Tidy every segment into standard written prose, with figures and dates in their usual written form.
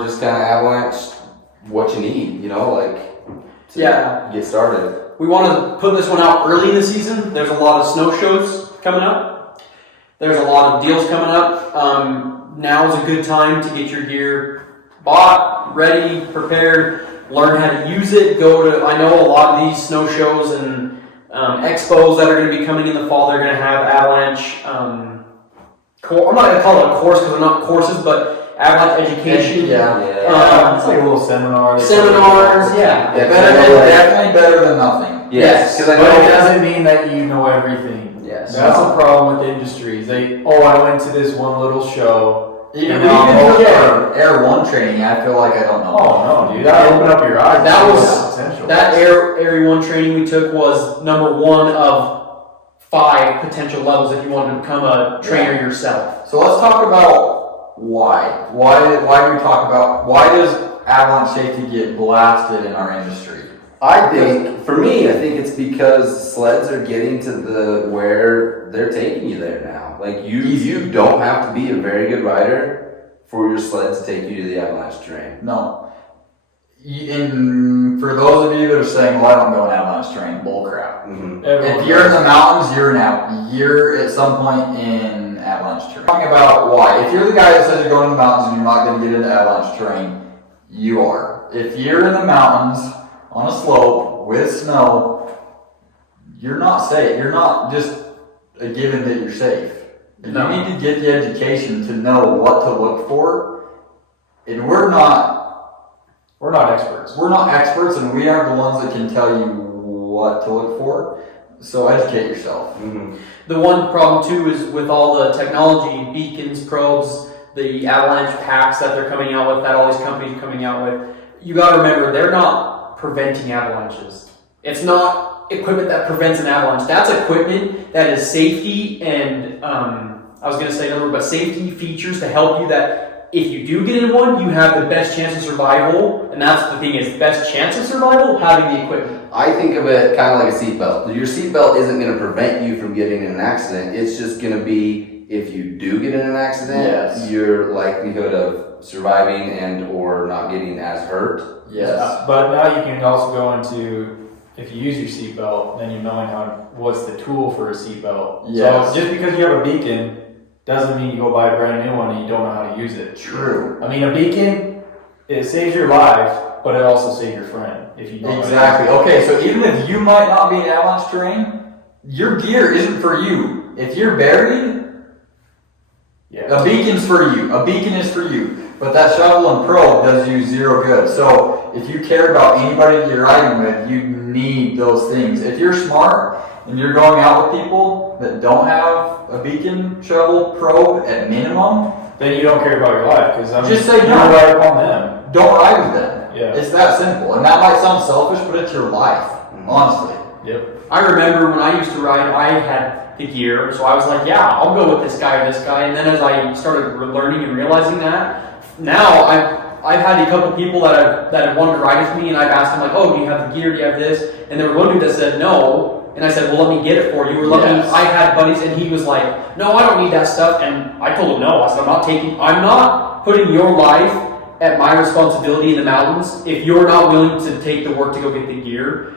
or just kind of Avalanche what you need, to get started. We want to put this one out early in the season. There's a lot of snow shows coming up. There's a lot of deals coming up. Now is a good time to get your gear bought, ready, prepared, learn how to use it. I know a lot of these snow shows and expos that are going to be coming in the fall, they're going to have Avalanche. I'm not going to call it a course because they're not courses, but Avalanche education. It's like a little seminar. Seminars, Definitely better than nothing. Yes. But it doesn't mean that you know everything. Yes. That's a problem with industries. I went to this one little show. Even Air 1 training, I feel like I don't know. Oh no, dude! That opened up your eyes. That Air 1 training we took was number 1 of 5 potential levels if you wanted to become a trainer yourself. So let's talk about why. Why do we talk about why does Avalanche safety get blasted in our industry? I think it's because sleds are getting to where they're taking you there now. Like you don't have to be a very good rider for your sled to take you to the Avalanche terrain. No. For those of you that are saying, well, I don't go in Avalanche terrain, bullcrap. Mm-hmm. If you're in the mountains, you're at some point in Avalanche terrain. Talking about why. If you're the guy that says you're going in the mountains and you're not going to get into Avalanche terrain, you are. If you're in the mountains on a slope with snow, you're not safe. You're not just a given that you're safe. You need to get the education to know what to look for. And we're not experts. We're not experts, and we aren't the ones that can tell you what to look for. So educate yourself. Mm-hmm. The one problem too is with all the technology, beacons, probes, the Avalanche packs that they're coming out with, that all these companies are coming out with. You got to remember, they're not preventing avalanches. It's not equipment that prevents an avalanche. That's equipment that is safety and safety features to help you that if you do get in one, you have the best chance of survival. And that's the thing is, best chance of survival, having the equipment. I think of it kind of like a seatbelt. Your seatbelt isn't going to prevent you from getting in an accident. It's just going to be, if you do get in an accident, your likelihood of surviving and or not getting as hurt. Yes. But now you can also go into, if you use your seatbelt, then you're knowing what's the tool for a seatbelt. Yes. So just because you have a beacon doesn't mean you go buy a brand new one and you don't know how to use it. True. I mean, a beacon, it saves your life, but it also saves your friend if you know. Exactly. Okay, so even if you might not be in avalanche terrain, your gear isn't for you. If you're buried, a beacon's for you. A beacon is for you. But that shovel and probe does you zero good. So if you care about anybody that you're riding with, you need those things. If you're smart and you're going out with people that don't have a beacon, shovel, probe at minimum, then you don't care about your life because just say you're right upon them. Don't ride with them. Yeah. It's that simple. And that might sound selfish, but it's your life, honestly. Yep. I remember when I used to ride, I had the gear, so I was like, yeah, I'll go with this guy. And then as I started learning and realizing that, now I've had a couple people that have wanted to ride with me, and I've asked them like, oh, do you have the gear? Do you have this? And there was one dude that said no, and I said, well, let me get it for you. I had buddies, and he was like, no, I don't need that stuff. And I told him no. I said, I'm not putting your life at my responsibility in the mountains if you're not willing to take the work to go get the gear,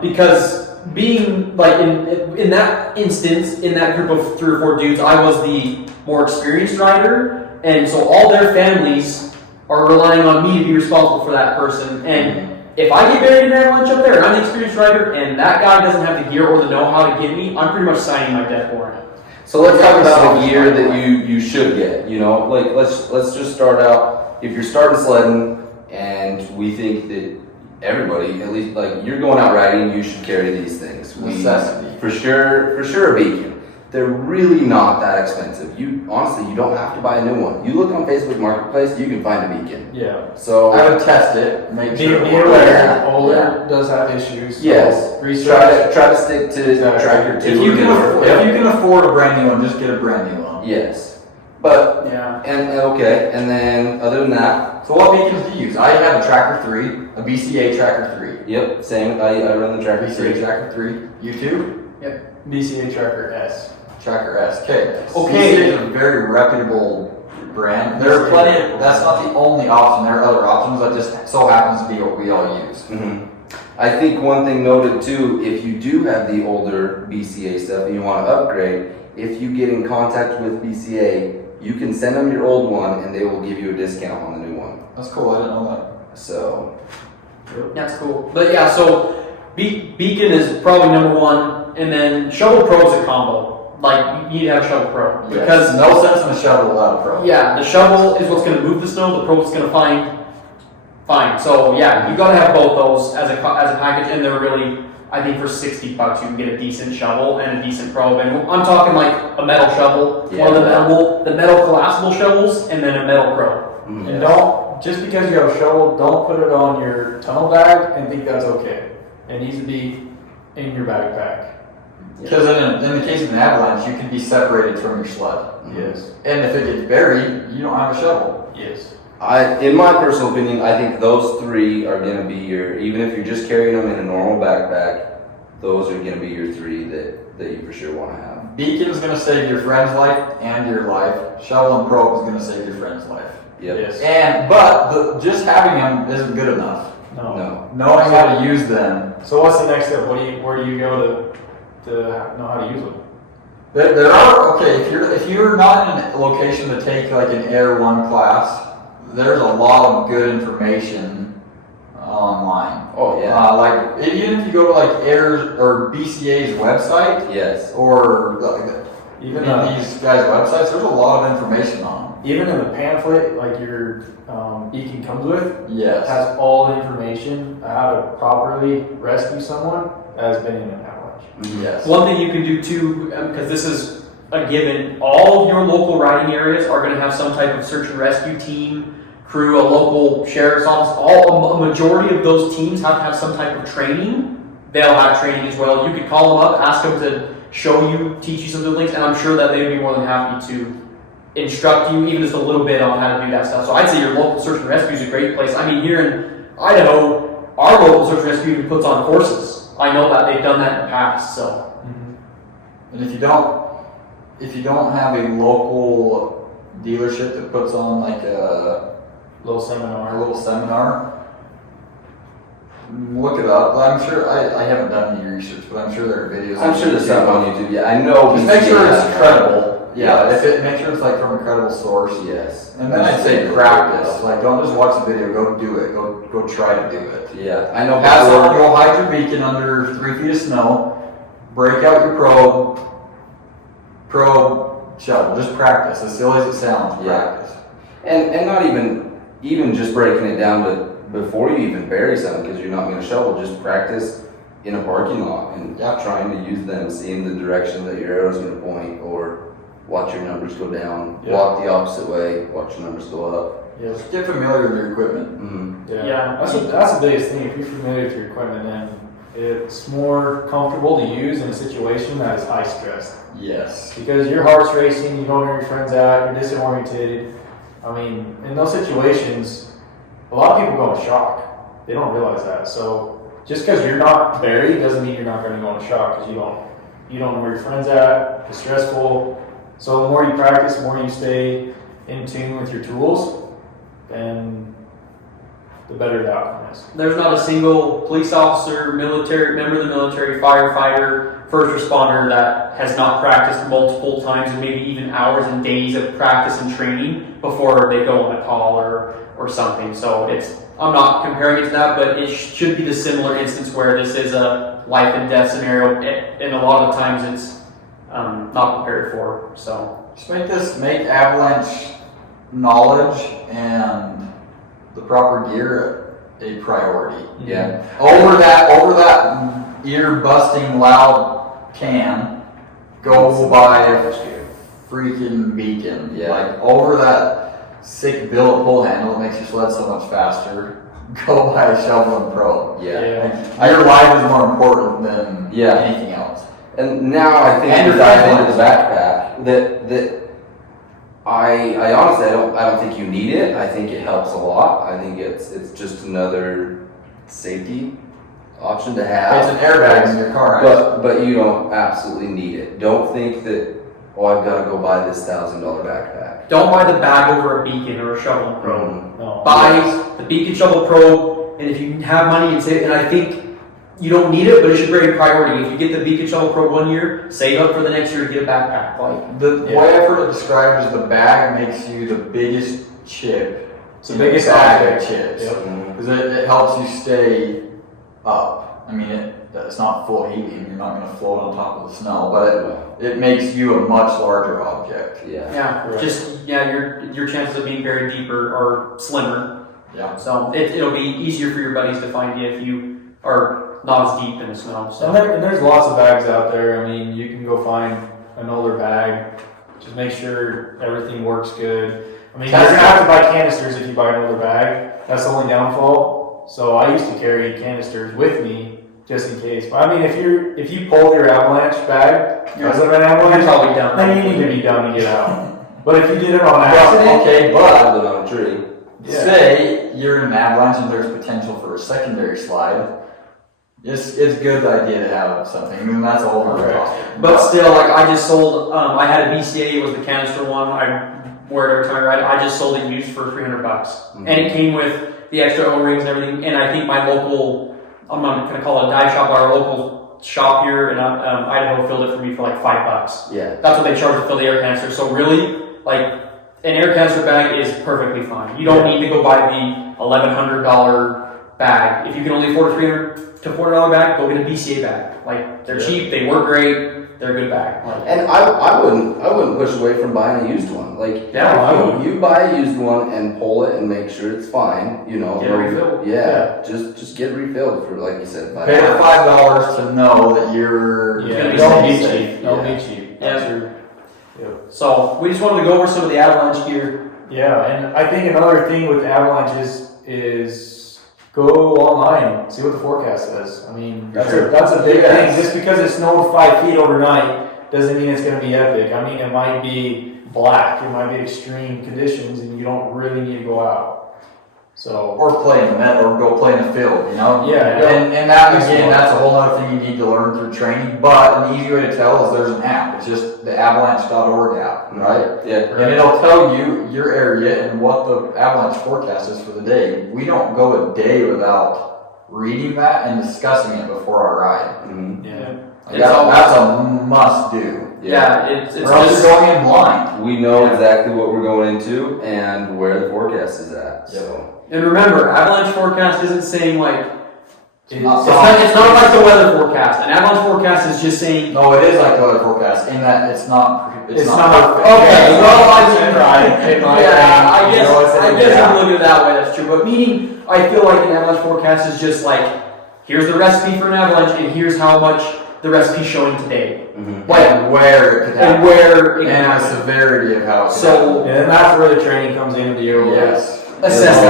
because being like in that instance, in that group of 3 or 4 dudes, I was the more experienced rider. And so all their families are relying on me to be responsible for that person. And if I get buried in an avalanche up there and I'm the experienced rider and that guy doesn't have the gear or the know-how to get me, I'm pretty much signing my death warrant. So let's talk about the gear that you should get. Like let's just start out. If you're starting sledding and we think that everybody, at least like you're going out riding, you should carry these things. Necessity. For sure a beacon. They're really not that expensive. You don't have to buy a new one. You look on Facebook Marketplace, you can find a beacon. Yeah. So I would test it, make sure. Be aware. Older does have issues. So yes. Try to stick to Tracker 2. If you can afford a brand new one, just get a brand new one. Yes. But and then other than that, so what beacons do you use? I have a Tracker 3, a BCA Tracker 3. Yep, same. I run the Tracker 3. BCA Tracker 3. You too? Yep. BCA Tracker S. Tracker S. Okay. Okay. BCA is a very reputable brand. There are plenty of, that's not the only option. There are other options that just so happens to be what we all use. Mm-hmm. I think one thing noted too, if you do have the older BCA stuff and you want to upgrade, if you get in contact with BCA, you can send them your old one and they will give you a discount on the new one. That's cool. I didn't know that. So, That's cool. But yeah, so Beacon is probably number one, and then Shovel Pro is a combo. Like, you need to have Shovel Pro. Because no sense in a shovel without a pro. yeah, the shovel is what's going to move the snow, the pro's going to find. So yeah, you got to have both those as a package, and they're really, I think for $60 you can get a decent shovel and a decent probe. And I'm talking like a metal shovel, one of the metal collapsible shovels, and then a metal probe. mm-hmm. And don't, just because you have a shovel, don't put it on your tunnel bag and think that's okay. It needs to be in your backpack. Because in the case of an avalanche, you can be separated from your sled. Yes. And if it gets buried, you don't have a shovel. Yes. in my personal opinion, I think those three are going to be your, even if you're just carrying them in a normal backpack, those are going to be your three that you for sure want to have. Beacon's going to save your friend's life and your life. Shovel and probe is going to save your friend's life. Yep. Yes. But just having them isn't good enough. No. Knowing how to use them. So what's the next step? Where do you go to know how to use them? There are, okay, if you're not in a location to take like an Air 1 class, there's a lot of good information online. Oh yeah. Like even if you go to like Air or BCA's website, Yes. or Even these guys' websites, there's a lot of information on them. even in the pamphlet, like your Beacon comes with, Yes. has all the information on how to properly rescue someone that has been in an avalanche. Yes. One thing you can do too, because this is a given, all of your local riding areas are going to have some type of search and rescue team, crew, a local sheriff's office. A majority of those teams have to have some type of training. They'll have training as well. You could call them up, ask them to show you, teach you some of the links, and I'm sure that they would be more than happy to instruct you even just a little bit on how to do that stuff. So I'd say your local search and rescue is a great place. I mean, here in Idaho, our local search and rescue even puts on courses. I know that they've done that in the past, so. And if you don't have a local dealership that puts on like a Little seminar. little seminar, look it up. I'm sure I haven't done any research, but I'm sure there are videos. I'm sure there's stuff on YouTube. Yeah, I know. Just make sure BCA it's credible. Yeah, Yes. make sure it's like from a credible source. Yes. And then I'd say practice. Like, don't just watch the video. Go do it. Go try to do it. Yeah, I know. Have someone go hide your beacon under 3 feet of snow. Break out your probe shovel. Just practice. As silly as it sounds, Yeah. practice. And not even just breaking it down to before you even bury something, because you're not going to shovel. Just practice in a parking lot and trying to use them, seeing the direction that your arrow's going to point, or watch your numbers go down. Yeah. Walk the opposite way. Watch your numbers go up. Yes. Just get familiar with your equipment. Mm-hmm. Yeah. That's the biggest thing. If you're familiar with your equipment, then it's more comfortable to use in a situation that is high stress. Yes. Because your heart's racing, you don't know where your friend's at, you're disoriented. I mean, in those situations, a lot of people go in shock. They don't realize that. So just because you're not buried doesn't mean you're not going to go into shock, because you don't know where your friend's at. It's stressful. So the more you practice, the more you stay in tune with your tools, then the better the outcome is. There's not a single police officer, military member of the military, firefighter, first responder that has not practiced multiple times, and maybe even hours and days of practice and training before they go on a call or something. So I'm not comparing it to that, but it should be the similar instance where this is a life and death scenario, and a lot of the times it's not prepared for. So Just make avalanche knowledge and the proper gear a priority. Yeah. Over that ear busting loud can, go buy a freaking beacon. Yeah. Like over that sick billet pull handle that makes your sled so much faster, go buy a shovel and probe. Yeah. Like, your life is more important than Yeah. anything else. And now I think And you're your diving friends into the backpack that I honestly I don't think you need it. I think it helps a lot. I think it's just another safety option to have. It's an airbag in your car. But you don't absolutely need it. Don't think that oh, I've got to go buy this $1,000 backpack. Don't buy the bag over a Beacon or a Shovel Pro. No. Buy the Beacon Shovel Pro, and if you have money and save, and I think you don't need it, but it should be a priority. If you get the Beacon Shovel Pro 1 year, save up for the next year to get a backpack. Like The way I've heard it described is the bag makes you the biggest chip. It's the biggest bag of object. chips. Yep. Because it helps you stay up. I mean, it's not full heating. You're not going to float on top of the snow, but it makes you a much larger object. Yeah. yeah, Correct. just your chances of being buried deeper are slimmer. Yeah. So it'll be easier for your buddies to find you if you are not as deep in the snow. So. And there's lots of bags out there. I mean, you can go find an older bag. Just make sure everything works good. I mean, you're gonna have to buy canisters if you buy an older bag. That's the only downfall. So I used to carry canisters with me just in case. But I mean, if you pull your Avalanche bag because of an avalanche, You're probably down. then you need to be down to get out. But if you did it on Well, accident, okay, but Build it on a tree. say you're in an avalanche and there's potential for a secondary slide. It's a good idea to have something. I mean, that's a whole other topic. But still, like I just sold. I had a BCA. It was the canister one. I wear it every time I ride. I just sold it used for $300, and it came with the extra O-rings and everything. And I think my local, I'm not gonna call it a dive shop, but our local shop here in Idaho filled it for me for like $5. Yeah. That's what they charge to fill the air canister. So really, like an air canister bag is perfectly fine. You don't need to go buy the $1,100 bag. If you can only afford a $300 to $400 bag, go get a BCA bag. Like they're cheap, they work great, they're a good bag. Like, And I wouldn't push away from buying a used one. Like, Yeah, you buy a used one and pull it and make sure it's fine. You know, Get it refilled. Yeah, just get it refilled for, like you said, Pay the $5 to know that you're gonna yeah, be don't be safe. cheap. Don't be cheap. Yeah. That's your- so we just wanted to go over some of the Avalanche gear. Yeah, and I think another thing with avalanches is go online, see what the forecast says. I mean, that's a big Yes. thing. Just because it snowed 5 feet overnight doesn't mean it's going to be epic. I mean, it might be black, it might be extreme conditions, and you don't really need to go out. So, or play in the net, or go play in the field, you know? Yeah, And that, again, that's a whole other thing you need to learn through training, but an easy way to tell is there's an app. It's just the avalanche.org app, right? Yeah. And it'll tell you your area and what the avalanche forecast is for the day. We don't go a day without reading that and discussing it before our ride. Mhm. yeah. Like that's a must do. Yeah, it's Or else just you're going in blind. We know exactly what we're going into and where the forecast is at. So. and remember, avalanche forecast isn't saying like It's not- it's not like the weather forecast. An avalanche forecast is just saying. No, it is like the weather forecast in that it's not. It's not Okay, well, I mean, right. yeah, I guess I'm yeah. looking at it that way. That's true. But meaning, I feel like an avalanche forecast is just like, here's the recipe for an avalanche, and here's how much the recipe's showing today, Mhm. And where it could happen. and where it can And the happen. severity of how it could So And that's where the training comes in to be able to Yes. assess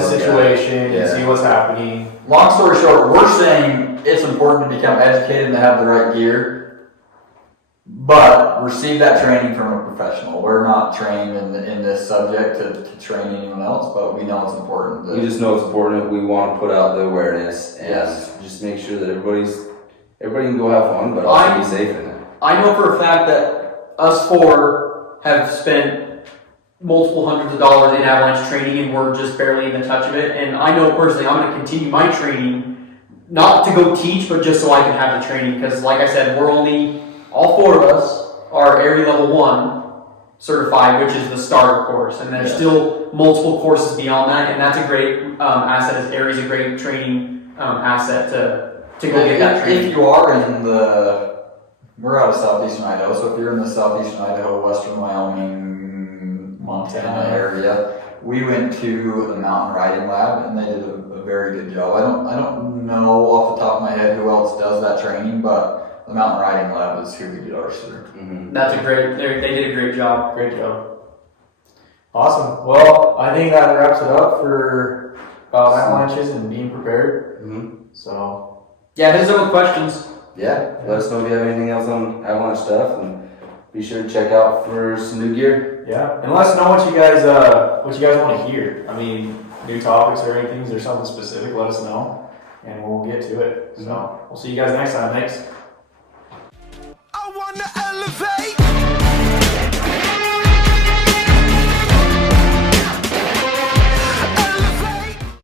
the situation Yeah. and see what's happening. Long story short, we're saying it's important to become educated and to have the right gear, but receive that training from a professional. We're not trained in this subject to train anyone else, but we know it's important. We just know it's important. We want to put out the awareness and Yes. just make sure that everybody can go have fun, but also be safe in it. I know for a fact that us four have spent multiple hundreds of dollars in avalanche training, and we're just barely in the touch of it. And I know personally, I'm going to continue my training, not to go teach, but just so I can have the training. Because, like I said, all four of us are Area Level 1 certified, which is the starter course. And there's still multiple courses beyond that, and that's a great asset. As Area's a great training asset to go get that training. If you are we're out of southeastern Idaho, so if you're in the southeastern Idaho, western Wyoming, Montana area, we went to the mountain riding lab and they did a very good job. I don't know off the top of my head who else does that training, but the mountain riding lab is who we did ours through. Mm-hmm. They did a great job. Great job. Awesome. Well, I think that wraps it up for avalanches and being prepared. Mm-hmm. So, Yeah, hit us up with questions. Yeah, let us know if you have anything else on avalanche stuff, and be sure to check out for some new gear. yeah. And let us know what you guys want to hear. I mean, new topics or anything. Is there something specific? Let us know, and we'll get to it. So, we'll see you guys next time. Thanks.